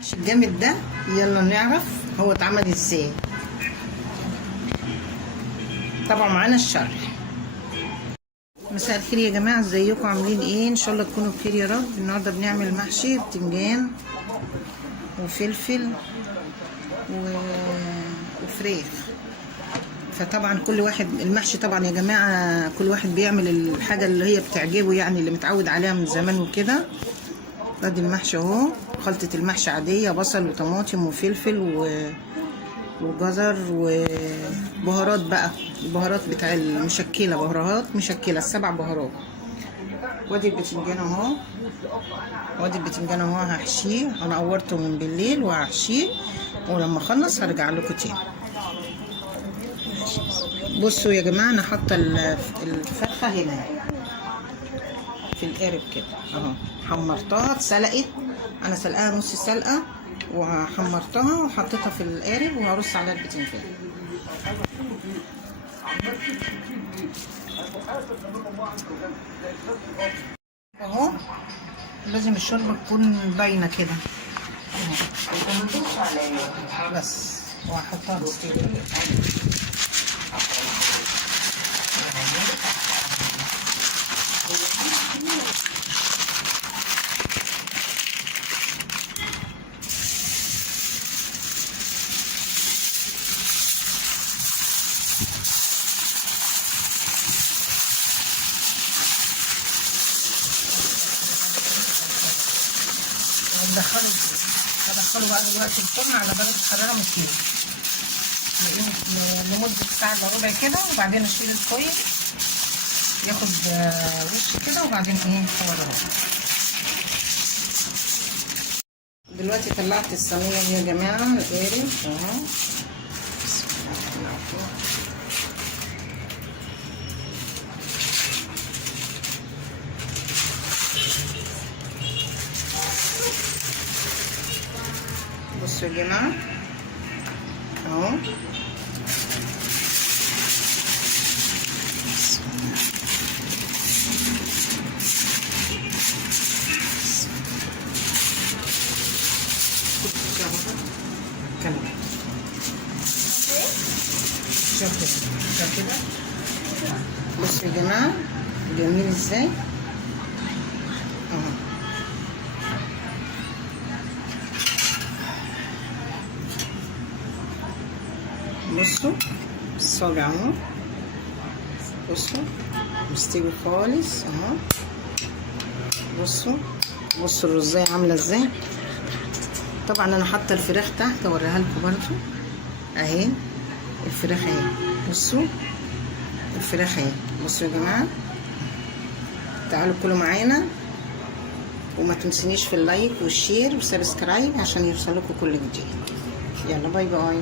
الجامد ده يلا نعرف هو اتعمل ازاي. طبعا معانا الشرح. مساء الخير يا جماعه، ازيكم عاملين ايه؟ ان شاء الله تكونوا بخير يا رب. النهارده بنعمل محشي بتنجان وفلفل وفريخ. فطبعا كل واحد المحشي طبعا يا جماعه كل واحد بيعمل الحاجه اللي هي بتعجبه، يعني اللي متعود عليها من زمان وكده. ادي المحشي اهو، خلطه المحشي عاديه، بصل وطماطم وفلفل وجزر وبهارات بقى، البهارات بتاع المشكله، بهارات مشكله ال7 بهارات. وادي البتنجان اهو، وادي البتنجان اهو هحشيه، انا قورته من بالليل وهحشيه ولما اخلص هرجع لكم تاني. بصوا يا جماعه انا حاطه الفرخه هنا في القارب كده اهو، حمرتها اتسلقت، انا سلقاها نص سلقه وحمرتها وحطيتها في القارب وهرص عليها البتنجان اهو. لازم الشوربه تكون باينه كده بس، وهحطها تستوي كده. هدخله بقى دلوقتي الفرن على درجة حرارة 200 لمدة ساعة إلا ربع كده، وبعدين اشيل الفويل ياخد وش كده، وبعدين ايه هوريه. دلوقتي طلعت الصينية يا جماعة القارب اهو. بسم الله الرحمن الرحيم. بصوا يا جماعه اهو، شوف كده. بصوا يا جماعه جميل ازاي اهو. بصوا الصاج اهو، بصوا مستوي خالص اهو. بصوا الرزايه عامله ازاي. طبعا انا حاطه الفراخ تحت اوريها لكم برضو اهي. الفراخ اهي، بصوا الفراخ اهي. بصوا يا جماعه، تعالوا كلوا معانا، وما تنسونيش في اللايك والشير والسبسكرايب عشان يوصلكم كل جديد. يلا باي باي.